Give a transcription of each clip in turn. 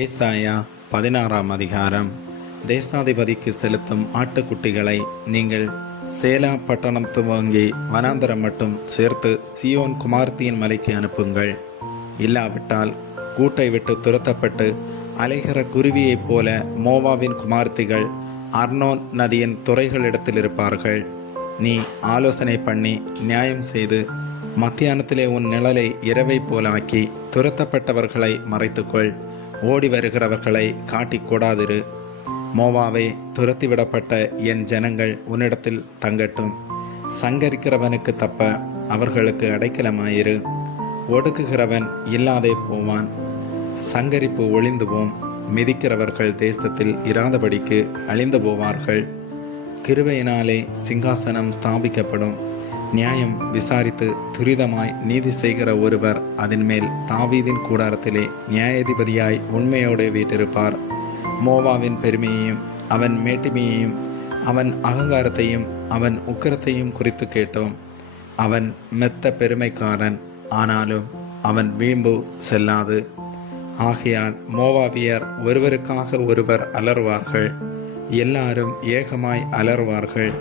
ஏசாயா 16ஆம் அதிகாரம். தேசாதிபதிக்கு செலுத்தும் ஆட்டுக்குட்டிகளை நீங்கள் சேலா பட்டணம் துவங்கி வனாந்தரம் மட்டும் சேர்த்து சியோன் குமார்த்தியின் மலைக்கு அனுப்புங்கள். இல்லாவிட்டால் கூட்டை விட்டு துரத்தப்பட்டு அலைகிற குருவியைப் போல மோவாவின் குமார்த்திகள் அர்னோன் நதியின் துறைகளிடத்தில் இருப்பார்கள். நீ ஆலோசனை பண்ணி நியாயம் செய்து மத்தியானத்திலே உன் நிழலை இரவை போலாக்கி துரத்தப்பட்டவர்களை மறைத்துக்கொள். ஓடி வருகிறவர்களை காட்டிக் கூடாதிரு. மோவாவே, துரத்திவிடப்பட்ட என் ஜனங்கள் உன்னிடத்தில் தங்கட்டும். சங்கரிக்கிறவனுக்கு தப்ப அவர்களுக்கு அடைக்கலமாயிரு. ஒடுக்குகிறவன் இல்லாதே போவான். சங்கரிப்பு ஒளிந்து போம். மிதிக்கிறவர்கள் தேசத்தில் இராதபடிக்கு அழிந்து போவார்கள். கிருபையினாலே சிங்காசனம் ஸ்தாபிக்கப்படும். நியாயம் விசாரித்து துரிதமாய் நீதி செய்கிற ஒருவர் அதன் மேல் தாவீதின் கூடாரத்திலே நியாயாதிபதியாய் உண்மையோடு வீற்றிருப்பார். மோவாவின் பெருமையையும் அவன் மேட்டிமையையும் அவன் அகங்காரத்தையும் அவன் உக்கிரத்தையும் குறித்து கேட்டோம். அவன் மெத்த பெருமைக்காரன், ஆனாலும் அவன் வீம்பு செல்லாது. ஆகையால் மோவாவியர் ஒருவருக்காக ஒருவர் அலறுவார்கள். எல்லாரும் ஏகமாய் அலறுவார்கள்.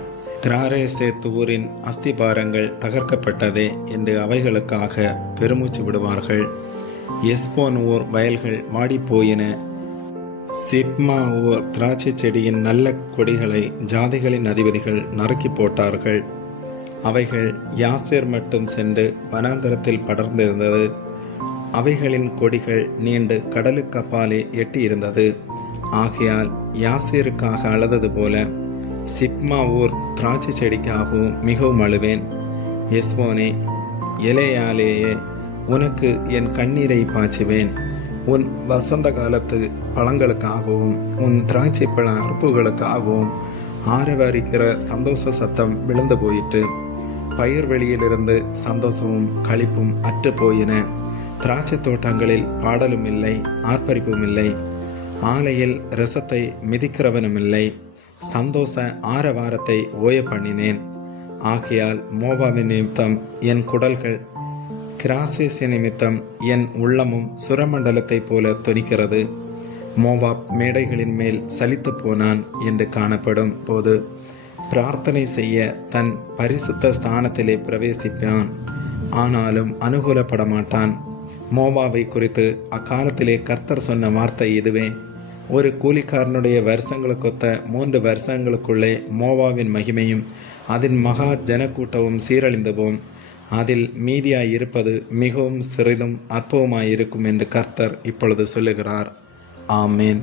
கிராரேசேத் ஊரின் அஸ்திபாரங்கள் தகர்க்கப்பட்டதே என்று அவைகளுக்காக பெருமூச்சு விடுவார்கள். எஸ்போன் ஊர் வயல்கள் வாடிப்போயின. சிப்மா ஊர் திராட்சை செடியின் நல்ல கொடிகளை ஜாதிகளின் அதிபதிகள் நறுக்கி போட்டார்கள். அவைகள் யாசேர் மட்டும் சென்று வனாந்தரத்தில் படர்ந்திருந்தது. அவைகளின் கொடிகள் நீண்டு கடலுக்கு அப்பாலே எட்டியிருந்தது. ஆகையால் யாசேருக்காக அழுதது போல சிப்மா ஊர் திராட்சை செடிக்காகவும் மிகவும் அழுவேன். எஸ்போனே, எலேயாலேயே, உனக்கு என் கண்ணீரை பாய்ச்சுவேன். உன் வசந்த காலத்து பழங்களுக்காகவும் உன் திராட்சை பழ அறுப்புகளுக்காகவும் ஆரவாரிக்கிற சந்தோஷ சத்தம் விழுந்து போயிற்று. பயிர் வெளியிலிருந்து சந்தோஷமும் களிப்பும் அற்று போயின. திராட்சை தோட்டங்களில் பாடலும் இல்லை, ஆர்ப்பரிப்பும் இல்லை. ஆலையில் ரசத்தை மிதிக்கிறவனும் இல்லை. சந்தோஷ ஆரவாரத்தை ஓய பண்ணினேன். ஆகையால் மோவாவின் நிமித்தம் என் குடல்கள், கிராசேஸ் நிமித்தம் என் உள்ளமும் சுரமண்டலத்தை போல தொனிக்கிறது. மோவாப் மேடைகளின் மேல் சலித்து போனான் என்று காணப்படும் போது பிரார்த்தனை செய்ய தன் பரிசுத்த ஸ்தானத்திலே பிரவேசிப்பான், ஆனாலும் அனுகூலப்பட மாட்டான். மோவாவை குறித்து அக்காலத்திலே கர்த்தர் சொன்ன வார்த்தை இதுவே: ஒரு கூலிக்காரனுடைய வருஷங்களுக்கொத்த 3 வருஷங்களுக்குள்ளே மோவாவின் மகிமையும் அதன் மகா ஜனக்கூட்டமும் சீரழிந்து போம். அதில் மீதியாய் இருப்பது மிகவும் சிறிதும் அற்பவுமாயிருக்கும் என்று கர்த்தர் இப்பொழுது சொல்லுகிறார். ஆமேன்.